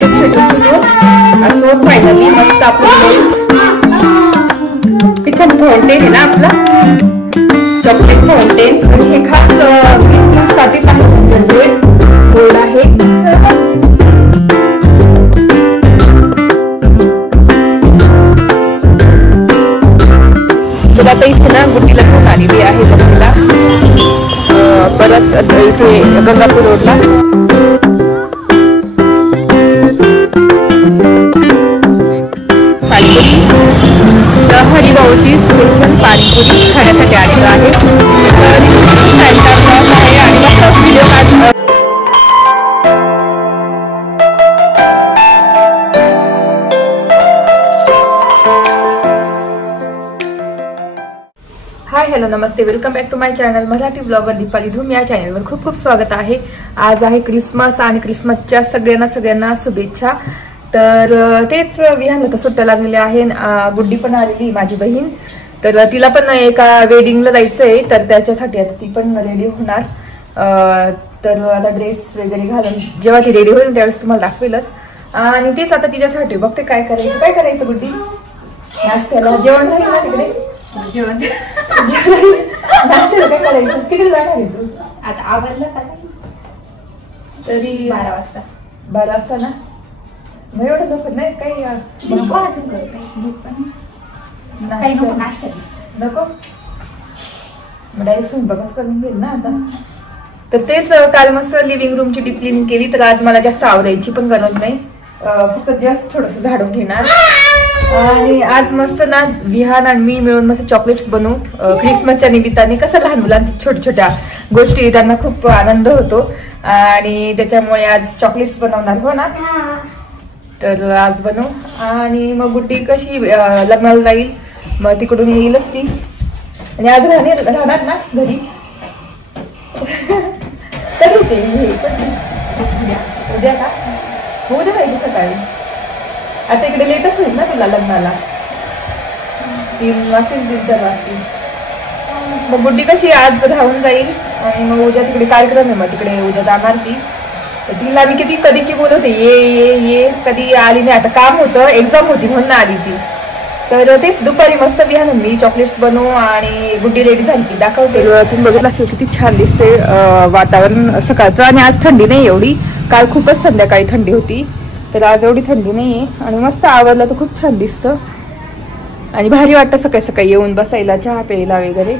असं फायनली मस्त आपलं पिठन फाउंटेन आहे ना आपला चॉकलेट फाउंटेन आणि हे खास क्रिसमस साठीच आहे म्हणजे गोड आहे. तर आता इथे ना गुड्डीला घेऊन आलेली आहे बघायला परत इथे गंगापूर रोडला. पाणीपुरी हरिभाऊची स्पेशल पाणीपुरी खाण्यासाठी आलेलो आहे. आणि मस्त व्हिडिओ काढ. हाय हॅलो नमस्ते welcome back to my channel Marathi blogger Deepali Dhoom. या चॅनलवर खूप खूप स्वागत आहे. आज आहे क्रिसमस आणि क्रिसमसच्या सगळ्यांना शुभेच्छा. तर तेच विहानला तर सुट्ट्या लागलेल्या आहे. गुड्डी पण आलेली माझी बहीण तर तिला पण एका वेडिंगला जायचंय तर त्याच्यासाठी आता ती पण रेडी होणार. तर आता ड्रेस वगैरे घालून जेव्हा ती रेडी होईल त्यावेळेस तुम्हाला दाखवेलच. आणि तेच आता तिच्यासाठी बघते काय करायचं गुड्डी नाश्त्याला जेवण राहील ना तिकडे जेवण नाश्त्याला काय करायचं तिकडे जाणार आहे तू आता आवडलं का तरी 12 वाजता ना मग एवढं लवकर नाही काही नको मग डायरेक्ट स्वयंपाकच करून घेईल ना आता. तर तेच काल मस्त लिव्हिंग रूमची डीप क्लिनिंग केली तर आज मला जास्त आवरायची पण गरज नाही फक्त जास्त थोडस झाडून घेणार. आणि आज मस्त ना विहान आणि मी मिळून मस्त चॉकलेट्स बनवू क्रिसमसच्या निमित्ताने. कसं लहान मुलांच्या छोट्या छोट्या गोष्टी त्यांना खूप आनंद होतो आणि त्याच्यामुळे आज चॉकलेट्स बनवणार हो ना. तर आज बनवू आणि मग गुड्डी कशी लग्नाला जाईल मग तिकडून येईलच ती आणि आज राहणार ना घरी तर उद्या का उद्या पाहिजे सकाळी. आता इकडे लेटच होईल ना तुला लग्नाला 3 वाजतील 3 वाजतील. मग गुड्डी कशी आज राहून जाईल आणि मग उद्या तिकडे कार्यक्रम आहे मग तिकडे उद्या जाणार ती. तिला मी किती कधीची बोलवते ये कधी आली नाही. आता काम होतं एक्झाम होती म्हणून आली ती. तर तेच दुपारी मस्त विहान मी चॉकलेट्स बनवू आणि गुड्डी रेडी झाली ती दाखवते. तुम्ही बघितलं असेल किती छान दिसते वातावरण सकाळचं. आणि आज थंडी नाही एवढी. काल खूपच संध्याकाळी थंडी होती तर आज एवढी थंडी नाहीये. आणि मस्त आवरलं तर खूप छान दिसतं आणि भारी वाटतं सकाळी सकाळी येऊन बसायला चहा प्यायला वगैरे.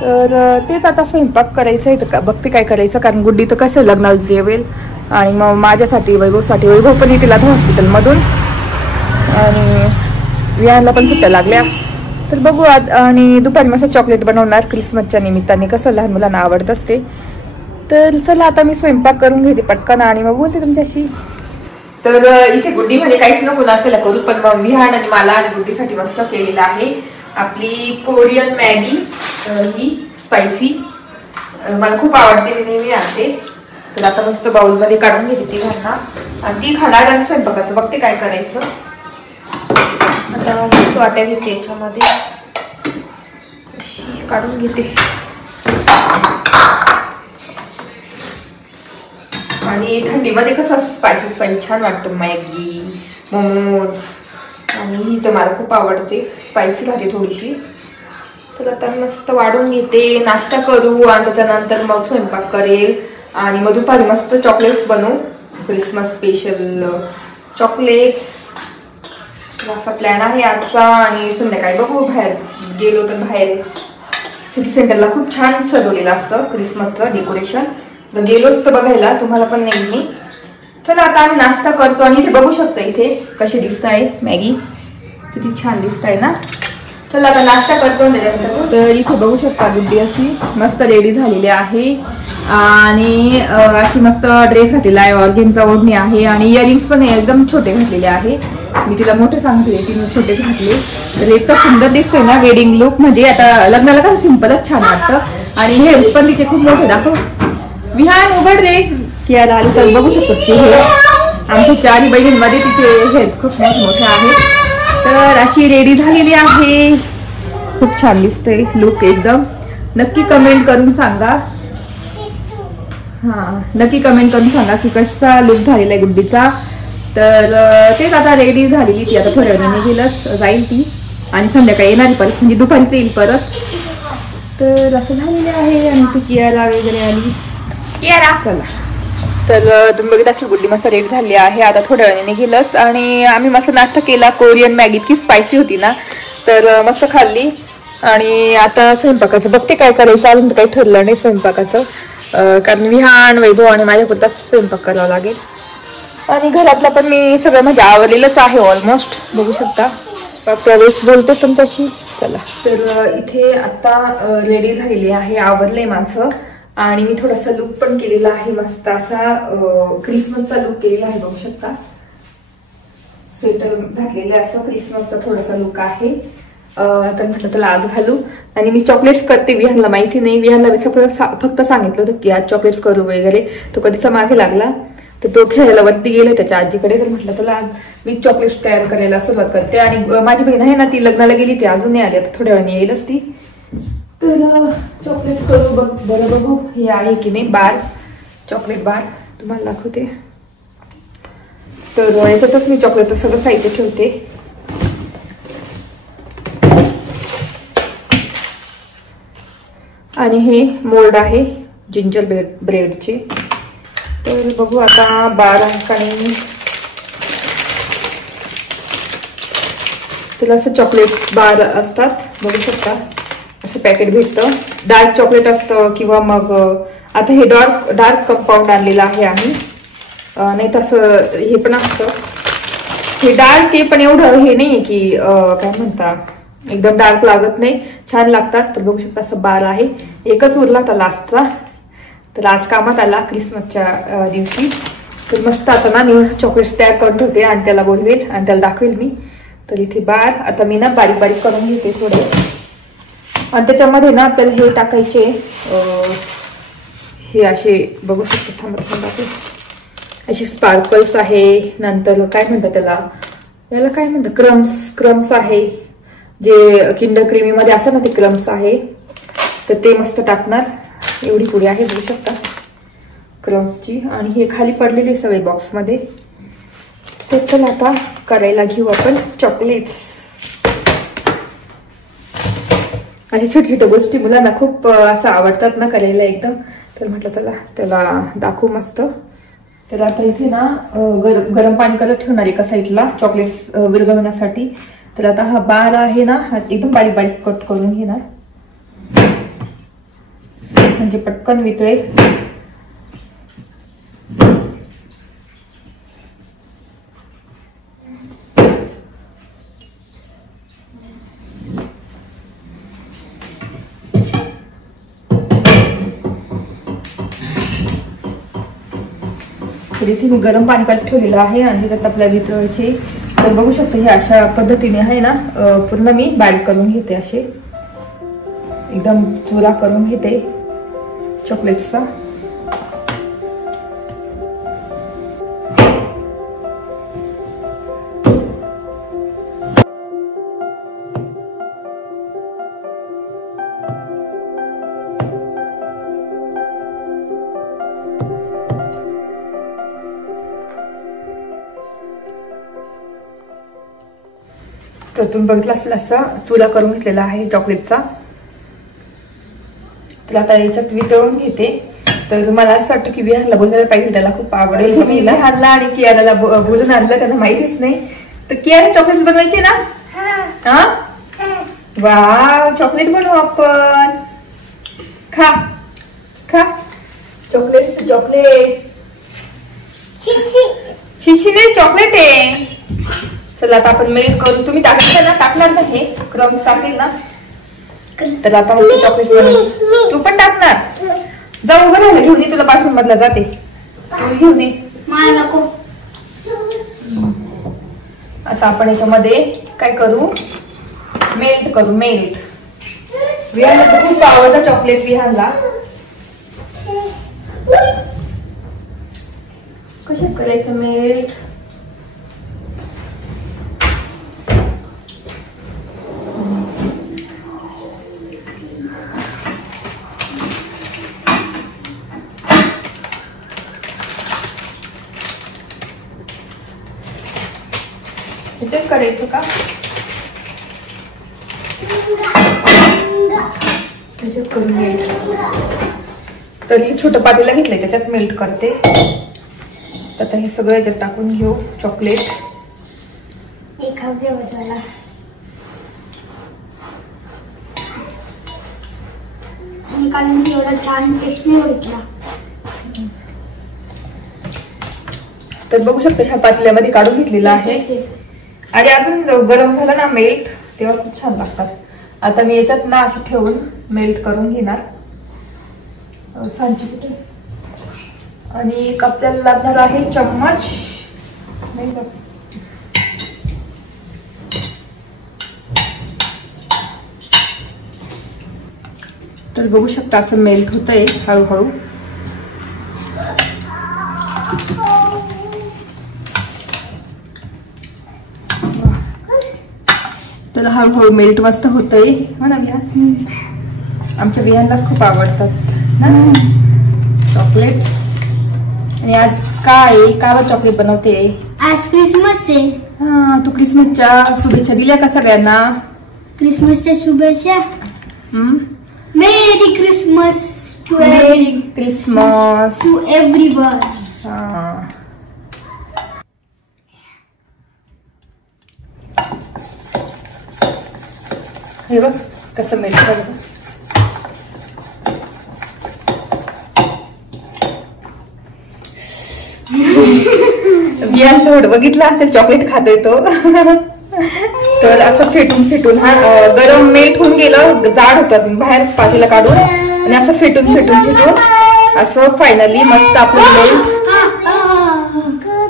तर तेच आता स्वयंपाक करायचं आहे तर बघते काय करायचं कारण गुड्डी तर कसं लग्नाला जेवेल आणि मग माझ्यासाठी वैभवसाठी वैभव पण येतील आता हॉस्पिटलमधून आणि विहानला पण सुट्ट्या लागल्या तर बघू आज. आणि दुपारी मस्त चॉकलेट बनवणार क्रिसमसच्या निमित्ताने कसं लहान मुलांना आवडत असते. तर चला आता मी स्वयंपाक करून घेते पटकन आणि मग बोलते तुमच्याशी. तर इथे गुड्डीमध्ये काहीच नको नाश्त्याला करू पण मग विहान आणि मला आणि गुड्डीसाठी मस्त केलेलं आहे आपली कोरियन मॅगी. ही स्पायसी मला खूप आवडते मी नेहमी आणते. तर आता मस्त बाउलमध्ये काढून घेते ती घालणार आणि ती खाणार आणि स्वयंपाकाचं बघते काय करायचं. आता मस्त वाट्या घेते याच्यामध्ये अशी काढून घेते. आणि थंडीमध्ये कसं असं स्पायसी छान वाटतं मॅगी मोमोज आणि ही तर मला खूप आवडते स्पायसी राहते थोडीशी. तर आता मस्त वाढून घेते नाश्ता करू आणि त्याच्यानंतर मग स्वयंपाक करेल आणि मग दुपारी मस्त चॉकलेट्स बनवू क्रिसमस स्पेशल चॉकलेट्स. असा प्लॅन आहे आजचा. आणि संध्याकाळी बघू बाहेर गेलो तर बाहेर सिटी सेंटरला खूप छान सजवलेलं असतं क्रिसमसचं डेकोरेशन. जर गेलोच तर बघायला तुम्हाला पण नाही मी. चला आता आम्ही नाश्ता करतो आणि इथे बघू शकता इथे कशी दिसत आहे मॅगी किती छान दिसत आहे ना. चला आता नाश्ता करतो त्याच्यानंतर. तर इथे बघू शकता गुड्डी अशी मस्त रेडी झालेली आहे आणि अशी मस्त ड्रेस घातलेला आहे ऑर्गेन्झा ओढणी आहे आणि इयरिंग्स पण एकदम छोटे घातलेले आहे. मी तिला मोठे सांगते तिने छोटे घातले तर इतकं सुंदर दिसतंय ना वेडिंग लुक. म्हणजे आता लग्नाला कसं सिंपलच छान वाटतं आणि हेअर्स पण तिचे खूप मोठे दाखव. विहान उघड रे कियाला आली तर बघू शकतो की हे आमच्या 4 बहिणींमध्ये तिचे हेअर्स खूप मोठे आहेत. तर अशी रेडी झालेली आहे खूप छान दिसते लुक एकदम. नक्की कमेंट करून सांगा नक्की कमेंट करून सांगा की कसा लुक झालेला आहे गुड्डीचा. तर तेच आता रेडी झालेली ती, आता थोड्या वेळाने गेलंच जाईल ती आणि संध्याकाळी येणारी परत, म्हणजे दुपारीच येईल परत. तर असं झालेलं आहे. आणि ती कियारा वगैरे आली. कियारा चला. तर तुम्ही बघितलं असेल गुड्डी मस्त रेडी झाली आहे. आता थोड्या वेळाने गेलंच. आणि आम्ही मस्त नाश्ता केला. कोरियन मॅगी इतकी स्पायसी होती ना, तर मस्त खाल्ली. आणि आता स्वयंपाकाचं बघते काय करायचं. अजून तर काही ठरलं नाही स्वयंपाकाचं, कारण विहान वैभव आणि माझ्यापुरता स्वयंपाक करावा लागेल. आणि घरातलं पण मी सगळं म्हणजे आवरलेलंच आहे ऑलमोस्ट, बघू शकता. त्यावेळेस बोलते तुमच्याशी. चला. तर इथे आता रेडी झालेली आहे, आवरलंय माझं. आणि मी थोडासा लुक पण केलेला आहे, मस्त असा क्रिसमसचा लुक केलेला आहे, बघू शकता. स्वेटर घातलेलं असं क्रिसमसचा थोडासा लुक आहे. तर म्हटलं चला आज घालू. आणि मी चॉकलेट्स करते. विहानला माहिती नाही, विहानला मी फक्त सांगितलं होतं की आज चॉकलेट्स करू वगैरे. तो कधीचा मागे लागला, तर तो खेळायला वरती गेले त्याच्या आजीकडे. तर म्हटलं चला आज मी चॉकलेट्स तयार करायला सुरुवात करते. आणि माझी बहीण आहे ना, ती लग्नाला गेली, ती अजून नाही आली, आता थोड्या वेळाने येईलच ती. तर चॉकलेट्स करू बरं, बघू हे आहे की नाही. बार, चॉकलेट बार तुम्हाला दाखवते. तर याच्यातच मी चॉकलेटचं सगळं साहित्य ठेवते. आणि हे मोल्ड आहे जिंजर ब्रेडचे. तर बघू आता बार का नाही. त्याला असं चॉकलेट बार असतात, बघू शकता. असं पॅकेट भेटतं. डार्क चॉकलेट असतं किंवा मग आता हे डार्क कंपाऊंड आणलेलं आहे आम्ही. नाही तसं हे पण असतं. हे डार्क आहे पण एवढं हे नाही की काय म्हणता, एकदम डार्क लागत नाही, छान लागतात. तर बघू शकता असं बार आहे. एकच उरला होता लास्टचा, तर आज कामात आला क्रिसमसच्या दिवशी. तर मस्त आता ना मी चॉकलेट्स तयार करून ठेवते आणि त्याला बोलवेल आणि त्याला दाखवेल मी. तर इथे बार आता मी ना बारीक बारीक करून घेते थोडे. आणि त्याच्यामध्ये ना आपल्याला हे टाकायचे, हे असे बघू शकतो. थांबा ते असे स्पार्कल्स आहे. नंतर काय म्हणतात त्याला, याला काय म्हणतात, क्रम्स आहे. जे किंडर क्रीमी मध्ये असं ना ते क्रम्स आहे, तर ते मस्त टाकणार. एवढी पुडी आहे, बघू शकता क्रम्सची. आणि हे खाली पडलेले सगळे बॉक्स मध्ये. तर चला आता करायला घेऊ आपण चॉकलेट्स. अशा छोट्या छोट्या गोष्टी मुलांना खूप असं आवडतात ना करायला एकदम. तर म्हटलं चला त्याला दाखवू मस्त. तर आता इथे ना गरम पाणी करत ठेवणार एका साईडला चॉकलेट्स विरघळण्यासाठी. तर आता हा बार आहे ना, हा एकदम बारीक बारीक कट करून घेणार, म्हणजे पटकन वितळेल. तर इथे मी गरम पाणी करत ठेवलेलं आहे आणि त्याच्यात आपल्याला वितळायचे. तर बघू शकता हे अशा पद्धतीने आहे ना, पूर्ण मी बारीक करून घेते, असे एकदम चुरा करून घेते चॉकलेट्सचा. तर तुम्ही बघितलं असेल असं चुरा करून घेतलेला आहे चॉकलेटचा. तर आता याच्यात वितळून घेते. तर मला असं वाटतं की विहारला बोलायला पाहिजे, त्याला खूप आवडेल. मी विहारला आणि कियाराला बोलून आणलं, त्यांना माहितीच नाही. तर कियारा चॉकलेट बनवायचे ना, हा वा चॉकलेट बनवू आपण. खा खा चॉकलेट, चॉकलेट शिशी नाही चॉकलेट आहे. चला आता आपण मेल्ट करू. तुम्ही टाकणार ना हे क्रम्स टाकेल ना, तर आता मस्त चॉकलेट बनवू. तू पण टाकणार, जाऊ उभं राहिलं घेऊन ये, तुला बाथरूम मधला जाते घेऊन ये. आता आपण याच्यामध्ये काय करू, मेल्ट करू. मेल्ट विहानला खूप आवडतं चॉकलेट. विहानला कसं करायचं मेल्ट, त्याच्यात करायचं का? त्याच्यात करून घ्यायचं. तर हे छोटं पातेलं घेतलंय त्याच्यात मेल्ट करते. आता हे सगळं याच्यात टाकून घेऊ. चॉकलेट एखाद्या वाजायला कारण एवढा छान टेस्ट नाही होता. तर बघू शकता ह्या पातेल्यामध्ये काढून घेतलेला आहे. आणि अजून गरम झालं ना मेल्ट तेव्हा खूप छान लागतात. आता मी याच्यात ना अशी ठेवून मेल्ट करून घेणार. सांची कुठे? आणि एक आपल्याला लागणार आहे चम्मच. नाही बघ, तर बघू शकता असं मेल्ट होतंय हळूहळू. तर हळूहळू मेल्ट मस्त होतंय. हो ना बिया? आमच्या बियांनाच खूप आवडतात ना चॉकलेट्स. आणि आज काय चॉकलेट बनवते? आज क्रिसमस आहे. हा, तू क्रिसमसच्या शुभेच्छा दिल्या का सगळ्यांना? क्रिसमसच्या शुभेच्छा. Merry Christmas to everyone. हे बघ कसं मेल्ट झालं. बियांसोड बघितलं असेल चॉकलेट खातोय तो. तर असं फेटून हा गरम मेल्ट होऊन गेलं. जाड होतं बाहेर पातेलं काढून आणि असं फेटून असं फायनली मस्त आपलं मेल्ट.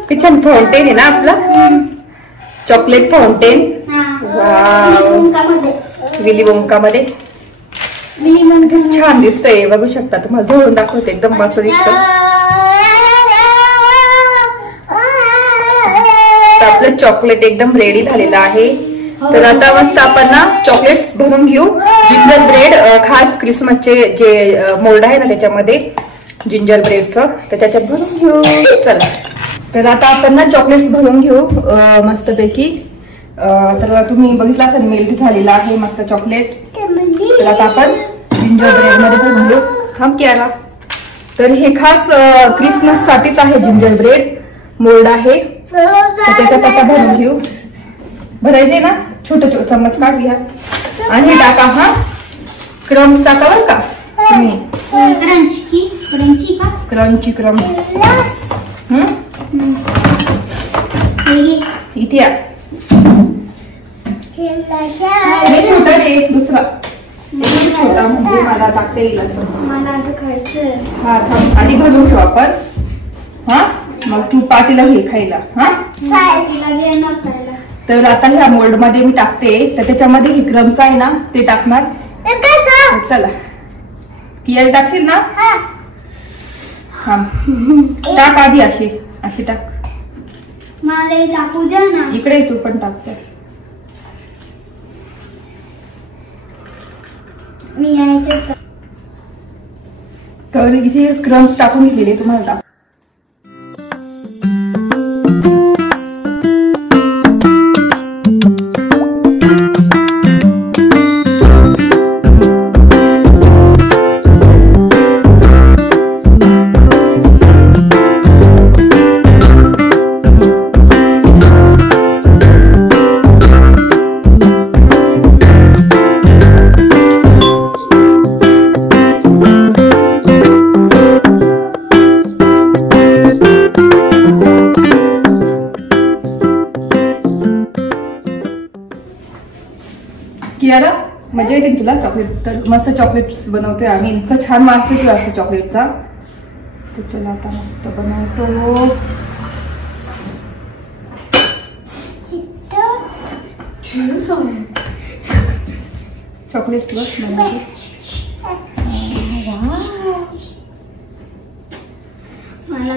किती छान फाउंटेन आहे ना आपलं चॉकलेट फाउंटेन. विली वोंका मध्ये छान दिसतंय. बघू शकता तुम्हाला जवळून दाखवते. एकदम मस्त दिसतं. आपलं चॉकलेट एकदम रेडी झालेलं आहे. तर आता मस्त आपण ना चॉकलेट्स भरून घेऊ. जिंजर ब्रेड खास क्रिसमसचे जे मोल्ड आहे ना त्याच्यामध्ये जिंजर ब्रेडचं, तर त्याच्यात भरून घेऊ. चला तर आता आपण ना चॉकलेट्स भरून घेऊ मस्तपैकी. तर तुम्ही बघितलं असेल मेल्ट झालेला आहे मस्त चॉकलेट. तर आता आपण जिंजर ब्रेड मध्ये भरून घेऊ. थांब की आला. तर हे खास क्रिसमस साठीच आहे जिंजर ब्रेड मोल्ड आहे. त्याच्यात आता भरून घेऊ. भरायचे ना छोटे चम्मच काढूया. आणि टाका हा क्रम्स टाका बर का तुम्ही. Crunchy crumbs. इथे या. छोटा रे दुसरा छोटा म्हणजे मला टाकता येईल असं. मला असं खायचं. हा थांब आधी भरून ठेवू आपण. हा मग तू पातेलं घे खायला. हा तर आता ह्या मोल्ड मध्ये मी टाकते. तर त्याच्यामध्ये हे क्रम्स आहे ना ते टाकणार. चला कियाला टाकशील ना? हा टाक आधी अशी टाक. मला टाकू द्या ना. इकडे तू पण टाकते. मी यायचे तर इथे क्रम्स टाकून घेतलेले तुम्हाला टाक. कियाला मजा येते तुला चॉकलेट. तर मस्त चॉकलेट बनवतोय आम्ही. इतकं छान वास येतो असं चॉकलेटचा. तर चला आता मस्त बनवतो. चॉकलेट मला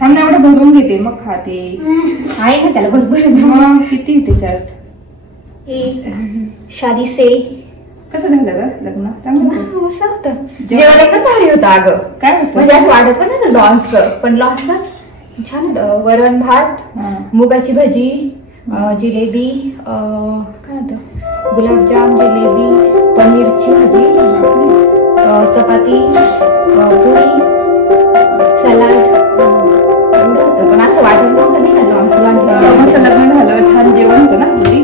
थांब ना एवढं भरून घेते मग खाते. आहे ना त्याला बरोबर. किती त्याच्यात शादी से कसं झालं ग लग्न? चांगलं असं होतं. जेवण एकदम भारी होतं. अगं काय होतं म्हणजे असं वाटत पण ना लॉन्स पण लॉन्सच छान होतं. वरण भात, मुगाची भाजी, जिलेबी, काय होतं, गुलाबजाम, जिलेबी, पनीरची भाजी, चपाती, पुरी, सलाड एवढं होतं. पण असं वाटलं नव्हतं नाही झालं आमचं लंच. मस्त लग्न झालं, छान जेवण होतं ना घरी.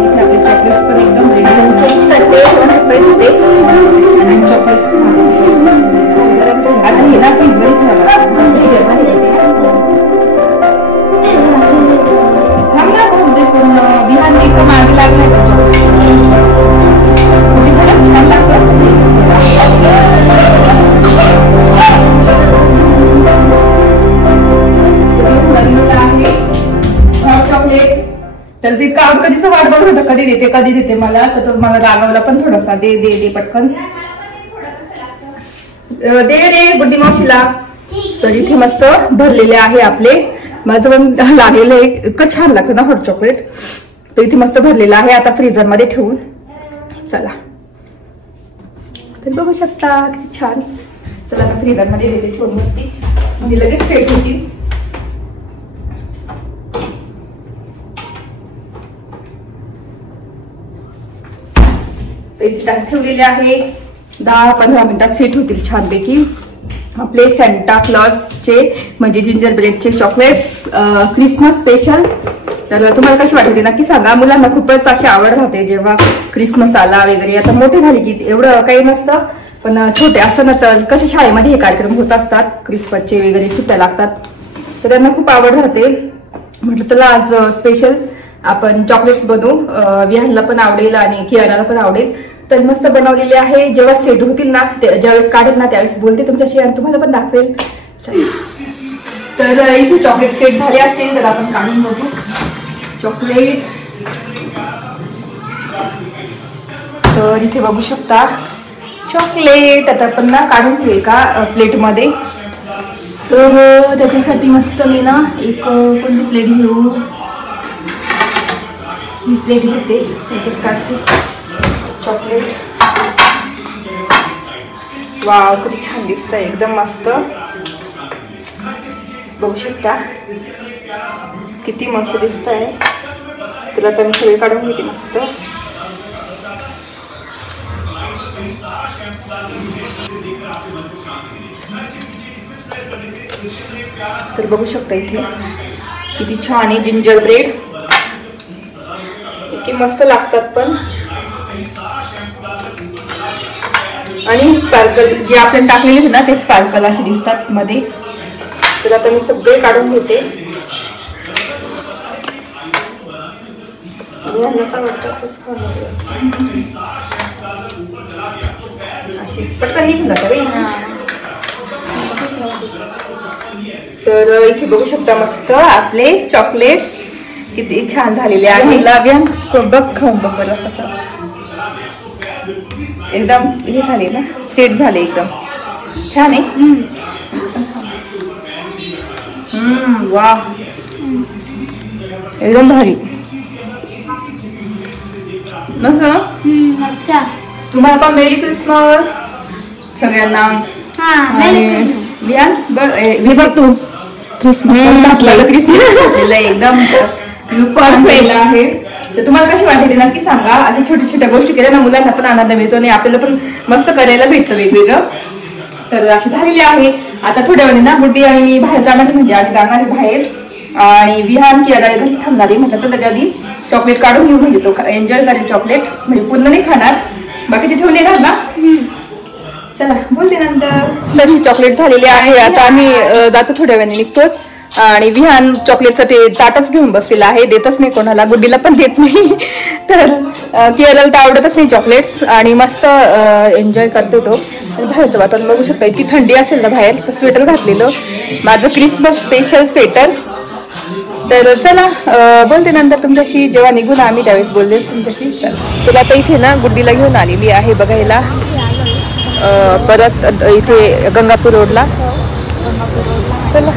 इथे आपले चॉकलेट्स पण एकदम रेडी चेंज करते आणि चॉकलेट्स आता हे ना फ्रीजमध्ये थांब ना बोलते पण विहान एकदम मागे लागलाय छान लागतं. चॉकलेट तर ती कावड कधीच वाट बघत होतं, कधी देते मला. तर तो मला रागवला पण थोडासा, दे पटकन दे बुड्डी मावशीला. तर इथे मस्त भरलेले आहे आपले, माझं पण लागलेलं आहे. इतकं छान लागतं ना हॉट चॉकलेट. तर इथे मस्त भरलेलं आहे, आता फ्रीजर मध्ये ठेवून. चला तर बघू शकता किती छान. चला आता फ्रीजर मध्ये देते ठेवून वरती, म्हणजे लगेच सेट होती. तर इथे ठेवलेले आहे, 10-15 मिनिटात सेट होतील छानपैकी आपले सॅन्टा क्लॉजचे म्हणजे जिंजर ब्रेडचे चॉकलेट्स, क्रिसमस स्पेशल. तर तुम्हाला कशी वाटते नक्की सांगा. मुलांना खूपच अशी आवड राहते जेव्हा क्रिसमस आला वगैरे. आता मोठे झाले की एवढं काही नसतं, पण छोटे असताना तर कसे शाळेमध्ये हे कार्यक्रम होत असतात, क्रिसमसचे वगैरे सुट्ट्या लागतात, तर त्यांना खूप आवड राहते. म्हटलं चला आज स्पेशल आपण चॉकलेट्स बनवू, विहानला पण आवडेल आणि कियाराला पण आवडेल. तर मस्त बनवलेले आहे. जेव्हा सेट होतील ना, ज्यावेळेस काढेल ना त्यावेळेस बोलते तुमच्याशी आणि तुम्हाला पण दाखवेल. तर इथे चॉकलेट सेट झाले असतील तर आपण काढून बघू चॉकलेट्स. तर इथे बघू शकता चॉकलेट. आता आपण ना काढून घेऊ एका प्लेटमध्ये. तर त्याच्यासाठी मस्त मी ना एक कोणती प्लेट घेऊ, मी प्लेट घेते, त्याच्यात काढते चॉकलेट. वाव किती छान दिसतंय, एकदम मस्त. बघू शकता किती मस्त दिसतंय. तुला आता मी सगळे काढून घेते मस्त. तर बघू शकता इथे किती छान आहे जिंजर ब्रेड, इतके मस्त लागतात पण. आणि स्पार्कल जे आपण टाकलेले ना ते स्पार्कल असे दिसतात मध्ये. तर आता मी सगळे काढून घेते. अशी पटकन निघून जाते बाई. तर इथे बघू शकता मस्त आपले चॉकलेट्स किती छान झालेले आहे. लाव्यान बघ खाऊन बघ बरं कसं एकदम हे झाले ना, सेट झाले एकदम छान आहे. वा एकदम भारी मस्त. तुम्हाला पण मेरी क्रिसमस सगळ्यांना. विहान बघ तू क्रिसमस घातलेलं, क्रिसमस घातलेलं एकदम लुक पण पहिला आहे. तर तुम्हाला कशी वाटते नक्की सांगा. अशा छोट्या छोट्या गोष्टी केल्या ना मुलांना पण आनंद मिळतो आणि आपल्याला पण मस्त करायला भेटतं वेगवेगळं. तर अशी झालेली आहे. आता थोड्या वेळाने ना बुड्डी आणि मी बाहेर जाणार, म्हणजे आम्ही जाणार बाहेर. आणि विहान की आता घरी थांबणार. म्हटलं तर त्याच्या आधी चॉकलेट काढून घेऊ, म्हणजे तो एन्जॉय करेल चॉकलेट, म्हणजे पूर्ण नाही खाणार, बाकीचे ठेवले ना. चला बोलते नंतर. तशी चॉकलेट झालेली आहे. आता आम्ही जातो, थोड्या वेळाने निघतोच. आणि विहान चॉकलेटचं ते ताटच घेऊन बसलेला आहे, देतच नाही कोणाला, गुड्डीला पण देत नाही. तर कियाराला तर आवडतच नाही चॉकलेट्स आणि मस्त एन्जॉय करतो तो. बाहेरचं वातावरण बघू शकता, इतकी थंडी असेल ना बाहेर. तर स्वेटर घातलेलं, माझं क्रिसमस स्पेशल स्वेटर. तर चला बोलते नंतर तुमच्याशी, जेव्हा निघून आम्ही त्यावेळेस बोलले तुमच्याशी. तर आता इथे ना गुड्डीला घेऊन आलेली आहे बघायला परत इथे गंगापूर रोडला. चला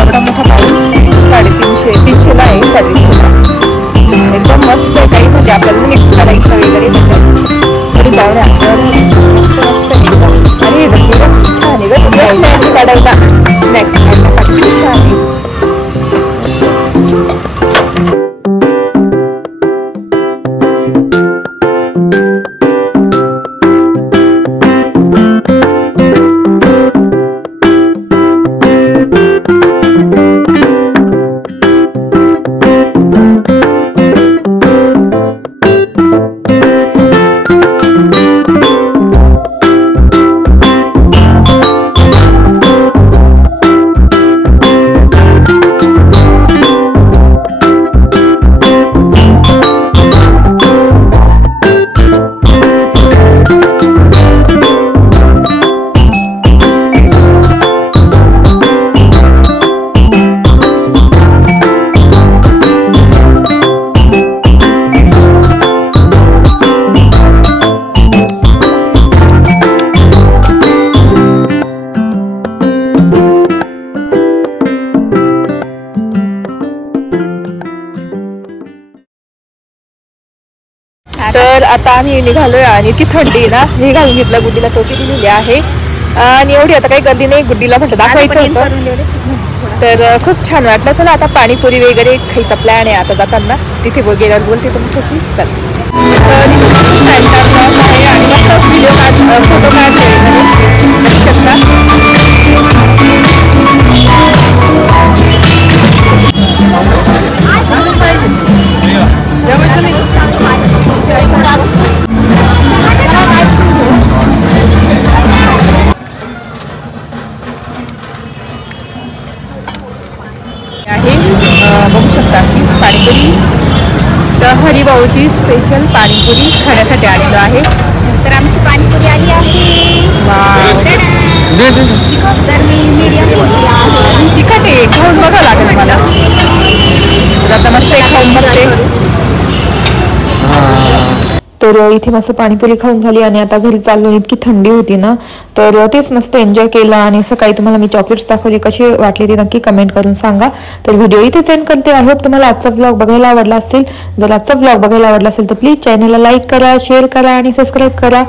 एवढा मोठा पाऊस 350ला आहे 350ला एकदम मस्त आहे. काही म्हणजे आपल्याला मिक्स करायचं वगैरे थोडी जावड्या मस्त मस्त एकदम. आणि छान आहे गं स्नॅक्स काढायला स्नॅक्स काढण्यासाठी छान आहे. तर आता आम्ही निघालोय आणि इतकी थंडी आहे ना, हे घालून घेतलं. गुड्डीला टोपी दिलेली आहे आणि एवढी आता काही गर्दी नाही. गुड्डीला म्हटलं दाखवायचं होतं तर खूप छान वाटलं. चला आता पाणीपुरी वगैरे खायचा प्लॅन आहे आता जाताना. तिथे गेल्यावर बोलते तुमच्याशी. चल आहे आणि मस्त व्हिडिओ फोटो काढले शकता. बघू शकता अशी पाणीपुरी. तर हरिभाऊची स्पेशल पाणीपुरी खाण्यासाठी आलेलो आहे. तर आमची पाणीपुरी आली आहे. तर मी मीडियम तिखट आहे, खाऊन बघावं लागेल मला. तर आता मस्त खाऊन बघते. तर इथे मस्त पाणीपुरी खाऊन झाली आणि आता घरी चाललो. इतकी थंडी होती ना, तर तेच मस्त एन्जॉय केला. आणि सकाळी तुम्हाला मी चॉकलेट्स दाखवले, कसे वाटले ते नक्की कमेंट करून सांगा. तर व्हिडिओ इथेच एंड करते. आय होप तुम्हाला आजचा व्लॉग बघायला आवडला असेल. जर आजचा व्लॉग बघायला आवडला असेल तर प्लीज चॅनलला लाईक करा, शेअर करा आणि सबस्क्राईब करा.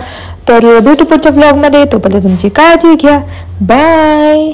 तर भेटू पुढच्या व्लॉगमध्ये. तोपर्यंत तुमची काळजी घ्या. बाय.